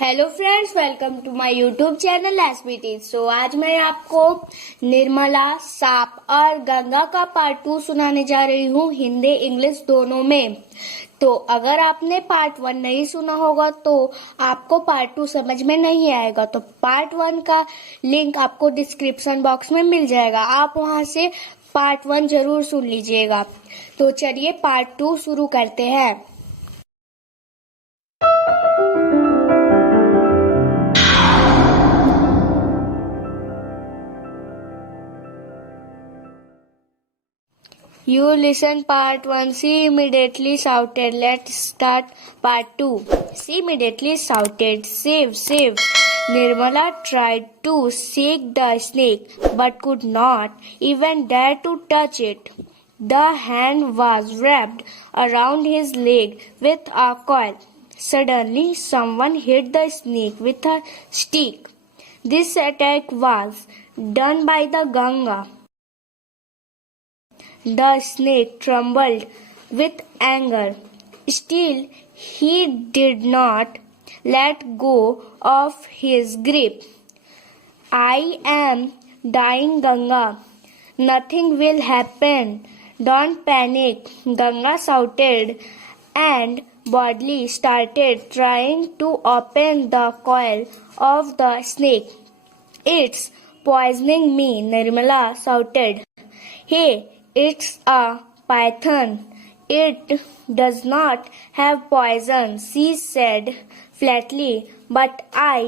Hello friends, welcome to my YouTube channel SBT. So आज मैं आपको निर्मला, सांप और गंगा का पार्ट 2 सुनाने जा रही हूँ, हिंदी इंग्लिश दोनों में। तो अगर आपने पार्ट 1 नहीं सुना होगा तो आपको पार्ट 2 समझ में नहीं आएगा। तो पार्ट 1 का लिंक आपको डिस्क्रिप्शन बॉक्स में मिल जाएगा, आप वहां से पार्ट 1 जरूर सुन लीजिएगा। तो चलिए पार्ट 2 शुरू करते हैं। You listen part 1. She immediately shouted, "Let's start part 2." She immediately shouted, "Save, save." Nirmala tried to shake the snake but could not even dare to touch it. The hand was wrapped around his leg with a coil. Suddenly, someone hit the snake with a stick. This attack was done by the Ganga. The snake trembled with anger. Still, he did not let go of his grip. "I am dying, Ganga. Nothing will happen. Don't panic," Ganga shouted and boldly started trying to open the coil of the snake. "It's poisoning me," Nirmala shouted. "Hey, it's a python. It does not have poison," she said flatly. "But I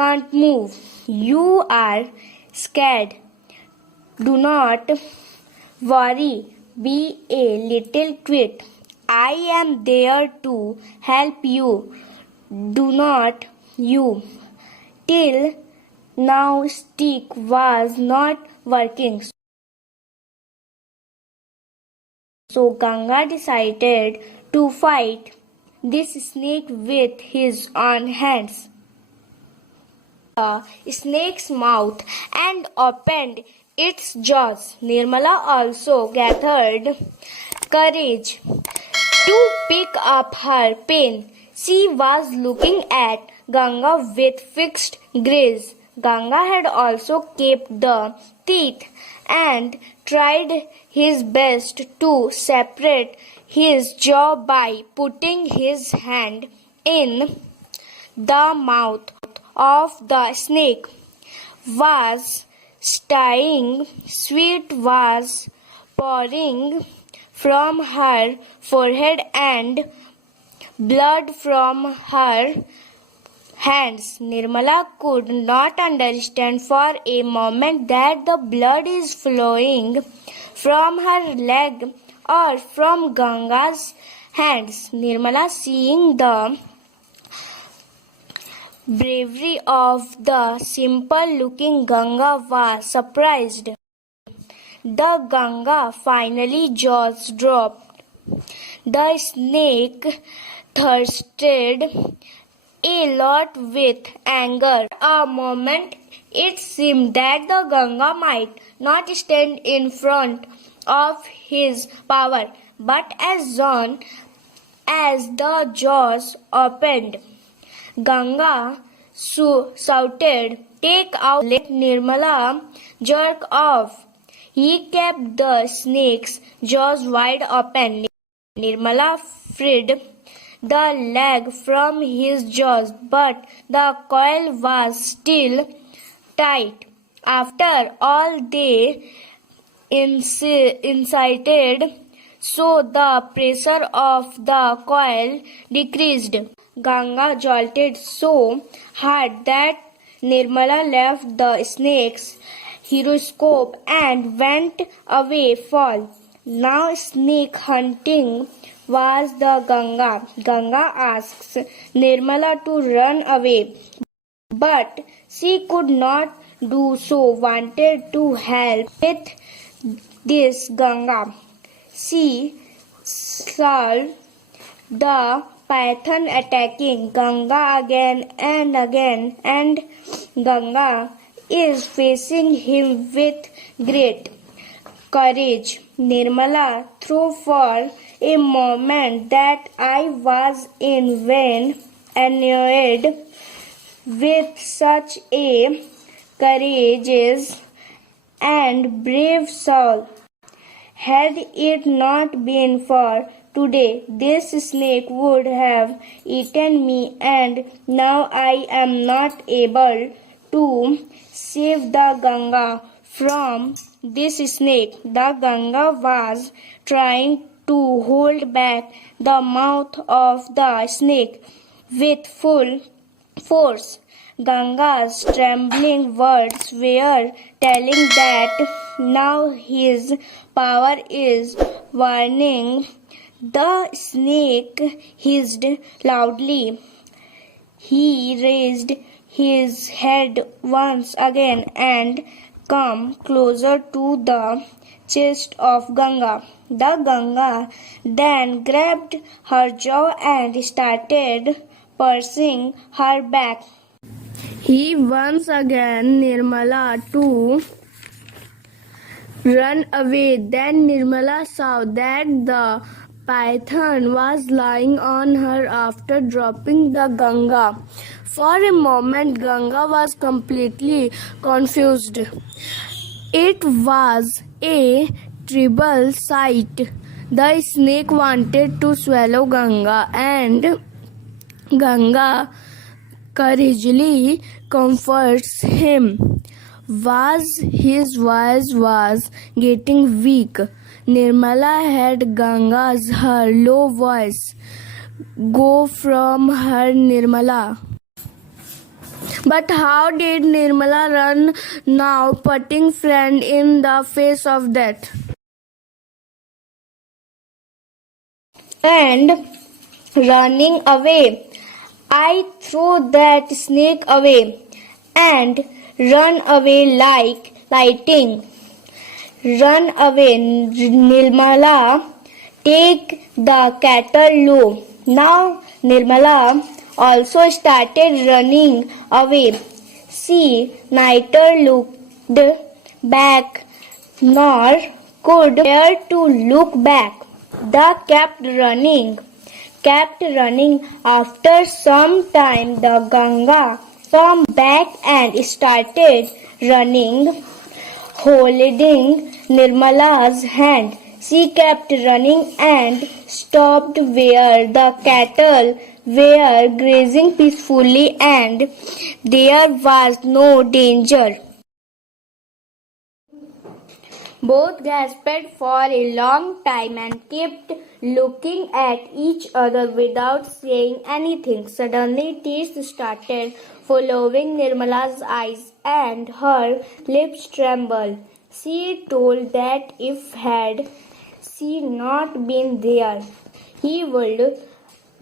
can't move." "You are scared. Do not worry. Be a little quiet. I am there to help you." "Do not you?" Till now stick was not working. So Ganga decided to fight this snake with his own hands. The snake's mouth and opened its jaws. Nirmala also gathered courage to pick up her pen. She was looking at Ganga with fixed gaze. Ganga had also kept the teeth and tried his best to separate his jaw by putting his hand in the mouth of the snake. Was sighing, sweat was pouring from her forehead and blood from her hands. Nirmala could not understand for a moment that the blood is flowing from her leg or from Ganga's hands. Nirmala, seeing the bravery of the simple-looking Ganga, was surprised. The Ganga finally jaws dropped. The snake thirsted a lot with anger. A moment it seemed that the Ganga might not stand in front of his power, but as soon as the jaws opened, Ganga shouted, "Take out!" Let Nirmala jerk off. He kept the snake's jaws wide open. Nirmala freed the leg from his jaws, but the coil was still tight. After all, they incited, so the pressure of the coil decreased. Ganga jolted so hard that Nirmala left the snake's horoscope and went away fall. Now snake hunting was the Ganga. Ganga asks Nirmala to run away, but she could not do so. Wanted to help with this Ganga. She saw the python attacking Ganga again and again, and Ganga is facing him with great courage. Nirmala thought for a moment that I was in vain annoyed with such a courageous and brave soul. Had it not been for today, this snake would have eaten me, and now I am not able to save the Ganga from this snake. The Ganga was trying to hold back the mouth of the snake with full force. Ganga's trembling words were telling that now his power is waning. The snake hissed loudly. He raised his head once again and came closer to the chest of Ganga. The Ganga then grabbed her jaw and started pushing her back. He once again Nirmala to run away. Then Nirmala saw that the python was lying on her after dropping the Ganga. For a moment, Ganga was completely confused. It was a terrible sight. The snake wanted to swallow Ganga, and Ganga courageously comforts him. His voice was getting weak. Nirmala had Ganga's her low voice go from her. Nirmala. But how did Nirmala run now, putting friend in the face of death? And running away. I threw that snake away and run away like lightning. Run away, Nirmala. Take the cattle low. Now Nirmala also started running away. She neither looked back nor could dare to look back. The kept running. After some time, the Ganga came back and started running, holding Nirmala's hand. She kept running and stopped where the cattle were grazing peacefully, and there was no danger. Both gasped for a long time and kept looking at each other without saying anything. Suddenly, tears started following Nirmala's eyes and her lips trembled. She told that if had she not been there, he would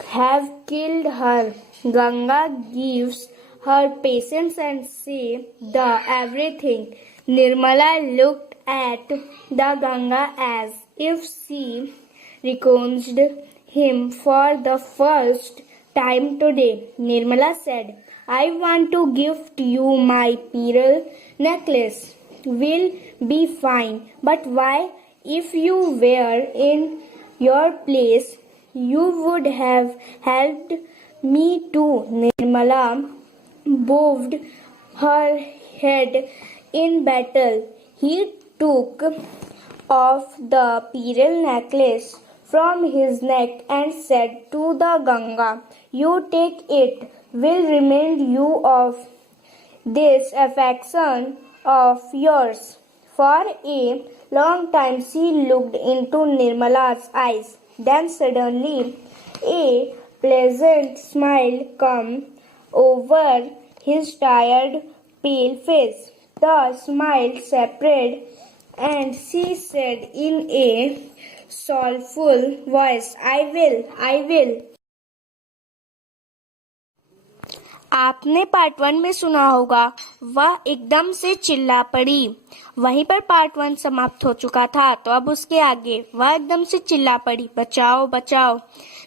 have killed her. Ganga gives her patience and say the everything. Nirmala looked at the Ganga as if she recognized him for the first time today. Nirmala said, I want to gift you my pearl necklace. Will be fine. But why? If you were in your place, you would have helped me too. Nirmala bowed her head in battle. He took off the pearl necklace from his neck and said to the Ganga, you take it, will remind you of this affection of yours. For a long time she looked into Nirmala's eyes. Then suddenly a pleasant smile came over his tired, pale face. The smile separated, and she said in a soulful voice, I will. आपने पार्ट 1 में सुना होगा, वह एकदम से चिल्ला पड़ी। वहीं पर पार्ट 1 समाप्त हो चुका था, तो अब उसके आगे वह एकदम से चिल्ला पड़ी, बचाओ बचाओ।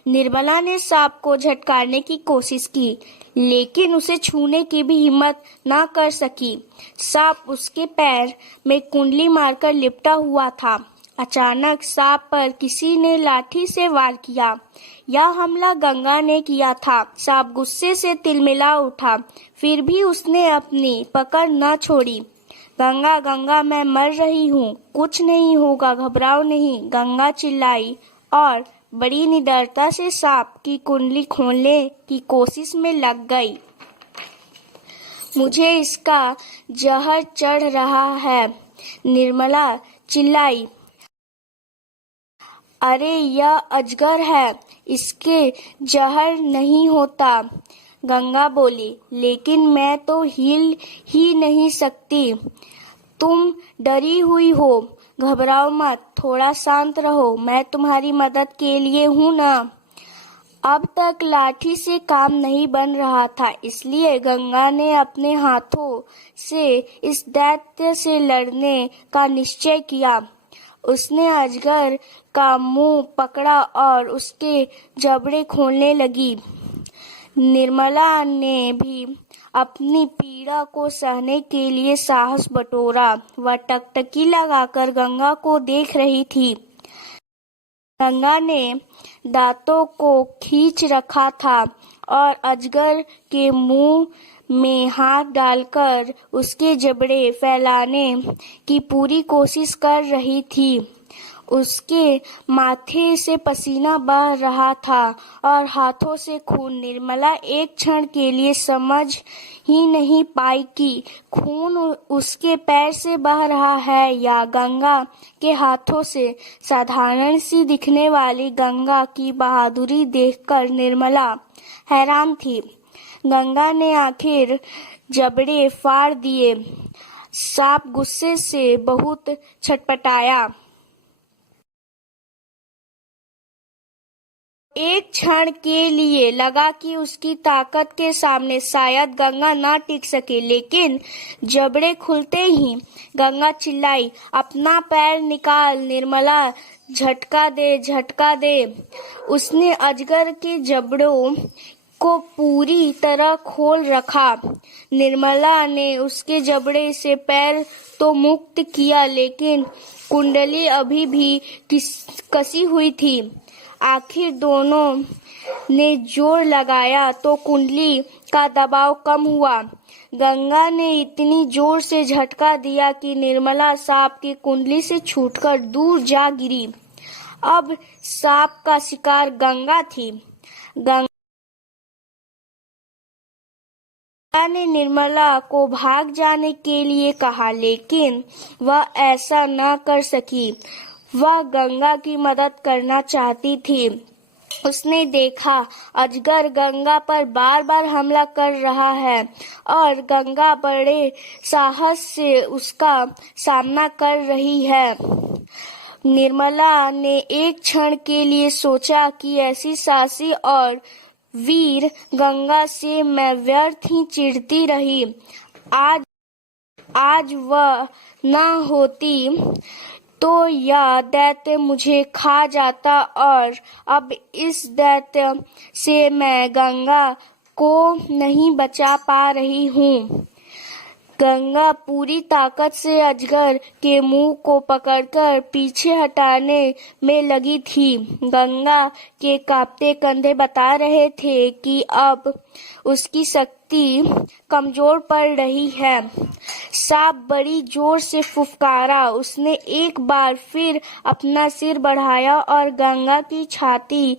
निर्मला ने सांप को झटकारने की कोशिश की, लेकिन उसे छूने की भी हिम्मत ना कर सकी। सांप उसके पैर में कुंडली मारकर लिपटा हुआ था अचानक सांप पर किसी ने लाठी से वार किया। यह हमला गंगा ने किया था। सांप गुस्से से तिलमिला उठा, फिर भी उसने अपनी पकड़ न छोड़ी। गंगा गंगा मैं मर रही हूँ, कुछ नहीं होगा, घबराओ नहीं, गंगा चिल्लाई और बड़ी निडरता से सांप की कुंडली खोलने की कोशिश में लग गई। मुझे इसका जहर चढ़ रहा है, निर्मला चिल्लाई। अरे यह अजगर है, इसके जहर नहीं होता, गंगा बोली। लेकिन मैं तो हिल ही नहीं सकती। तुम डरी हुई हो, घबराओ मत, थोड़ा शांत रहो, मैं तुम्हारी मदद के लिए हूँ ना। अब तक लाठी से काम नहीं बन रहा था, इसलिए गंगा ने अपने हाथों से इस दैत्य से लड़ने का निश्चय किया। उसने अजगर का मुंह पकड़ा और उसके जबड़े खोलने लगी। निर्मला ने भी अपनी पीड़ा को सहने के लिए साहस बटोरा। वह टकटकी लगाकर गंगा को देख रही थी। गंगा ने दांतों को खींच रखा था और अजगर के मुंह में हाथ डालकर उसके जबड़े फैलाने की पूरी कोशिश कर रही थी। उसके माथे से पसीना बह रहा था और हाथों से खून। निर्मला एक क्षण के लिए समझ ही नहीं पाई कि खून उसके पैर से बह रहा है या गंगा के हाथों से। साधारण सी दिखने वाली गंगा की बहादुरी देखकर निर्मला हैरान थी। गंगा ने आखिर जबड़े फाड़ दिए। सांप गुस्से से बहुत छटपटाया। एक क्षण के लिए लगा कि उसकी ताकत के सामने शायद गंगा न टिक सके, लेकिन जबड़े खुलते ही गंगा चिल्लाई, अपना पैर निकाल निर्मला, झटका दे, झटका दे। उसने अजगर के जबड़ों को पूरी तरह खोल रखा। निर्मला ने उसके जबड़े से पैर तो मुक्त किया, लेकिन कुंडली अभी भी कसी हुई थी। आखिर दोनों ने जोर लगाया तो कुंडली का दबाव कम हुआ। गंगा ने इतनी जोर से झटका दिया कि निर्मला सांप की कुंडली से छूटकर दूर जा गिरी। अब सांप का शिकार गंगा थी। गंगा ने निर्मला को भाग जाने के लिए कहा, लेकिन वह ऐसा न कर सकी। वह गंगा की मदद करना चाहती थी। उसने देखा अजगर गंगा पर बार बार हमला कर रहा है और गंगा बड़े साहस से उसका सामना कर रही है। निर्मला ने एक क्षण के लिए सोचा कि ऐसी साहसी और वीर गंगा से मैं व्यर्थ ही चिढ़ती रही। आज वह न होती तो यह दैत्य मुझे खा जाता और अब इस दैत्य से मैं गंगा को नहीं बचा पा रही हूँ। गंगा पूरी ताकत से अजगर के मुंह को पकड़कर पीछे हटाने में लगी थी। गंगा के कांपते कंधे बता रहे थे कि अब उसकी शक्ति कमजोर पड़ रही है। सांप बड़ी जोर से फुफकारा। उसने एक बार फिर अपना सिर बढ़ाया और गंगा की छाती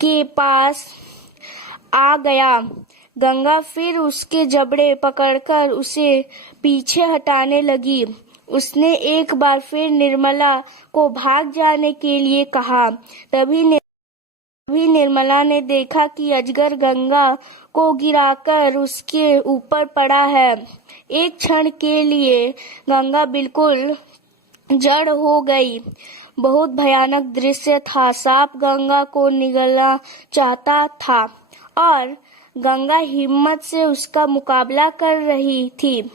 के पास आ गया। गंगा फिर उसके जबड़े पकड़कर उसे पीछे हटाने लगी। उसने एक बार फिर निर्मला को भाग जाने के लिए कहा। तभी निर्मला ने देखा कि अजगर गंगा को गिराकर उसके ऊपर पड़ा है। एक क्षण के लिए गंगा बिल्कुल जड़ हो गई। बहुत भयानक दृश्य था। सांप गंगा को निगलना चाहता था और गंगा हिम्मत से उसका मुकाबला कर रही थी।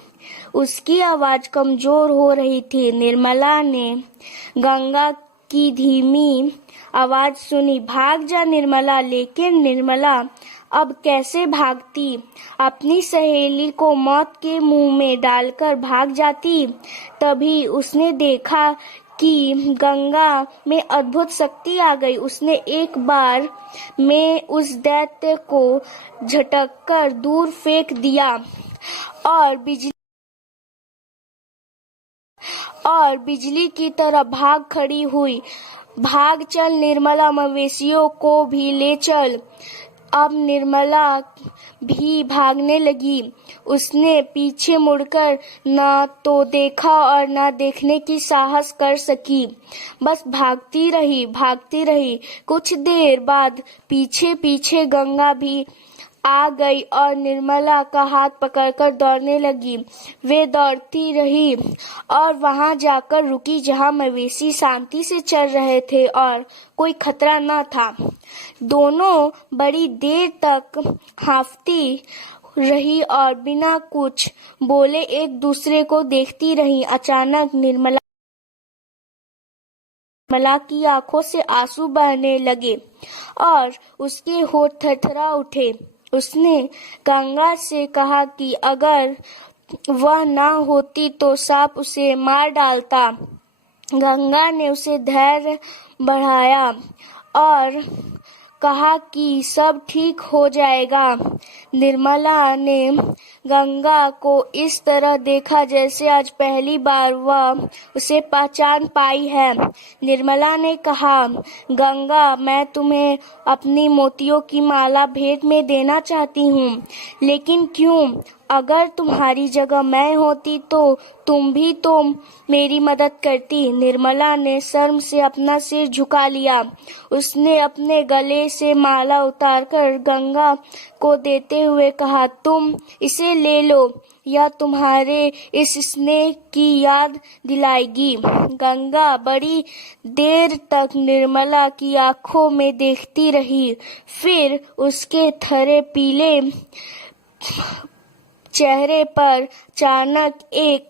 उसकी आवाज कमजोर हो रही थी। निर्मला ने गंगा की धीमी आवाज सुनी, भाग जा निर्मला। लेकिन निर्मला अब कैसे भागती? अपनी सहेली को मौत के मुंह में डालकर भाग जाती। तभी उसने देखा कि गंगा में अद्भुत शक्ति आ गई। उसने एक बार में उस दैत्य को झटककर दूर फेंक दिया और बिजली की तरह भाग खड़ी हुई। भाग चल निर्मला, मवेशियों को भी ले चल। अब निर्मला भी भागने लगी। उसने पीछे मुड़कर न तो देखा और न देखने की साहस कर सकी। बस भागती रही। कुछ देर बाद पीछे पीछे गंगा भी आ गई और निर्मला का हाथ पकड़कर दौड़ने लगी। वे दौड़ती रही और वहां जाकर रुकी जहां मवेशी शांति से चल रहे थे और कोई खतरा न था। दोनों बड़ी देर तक हांफती रही और बिना कुछ बोले एक दूसरे को देखती रही। अचानक निर्मला की आंखों से आंसू बहने लगे और उसके होठ थरथरा उठे। उसने गंगा से कहा कि अगर वह ना होती तो सांप उसे मार डालता। गंगा ने उसे धैर्य बढ़ाया और कहा कि सब ठीक हो जाएगा। निर्मला ने गंगा को इस तरह देखा जैसे आज पहली बार वह उसे पहचान पाई है। निर्मला ने कहा, गंगा, मैं तुम्हें अपनी मोतियों की माला भेंट में देना चाहती हूँ, लेकिन क्यों? अगर तुम्हारी जगह मैं होती तो तुम भी तो मेरी मदद करती। निर्मला ने शर्म से अपना सिर झुका लिया। उसने अपने गले से माला उतारकर गंगा को देते हुए कहा, तुम इसे ले लो, यह तुम्हारे इस स्नेह की याद दिलाएगी। गंगा बड़ी देर तक निर्मला की आंखों में देखती रही, फिर उसके थरे पीले चेहरे पर अचानक एक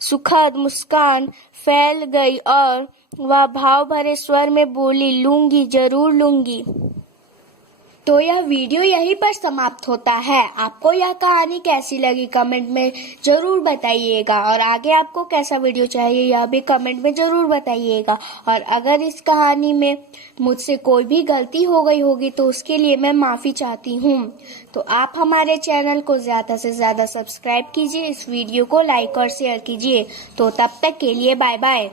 सुखद मुस्कान फैल गई और वह भाव भरे स्वर में बोली, लूंगी, जरूर लूंगी। तो यह वीडियो यहीं पर समाप्त होता है। आपको यह कहानी कैसी लगी कमेंट में जरूर बताइएगा और आगे आपको कैसा वीडियो चाहिए यह भी कमेंट में जरूर बताइएगा। और अगर इस कहानी में मुझसे कोई भी गलती हो गई होगी तो उसके लिए मैं माफ़ी चाहती हूँ। तो आप हमारे चैनल को ज़्यादा से ज़्यादा सब्सक्राइब कीजिए, इस वीडियो को लाइक और शेयर कीजिए। तो तब तक के लिए बाय बाय।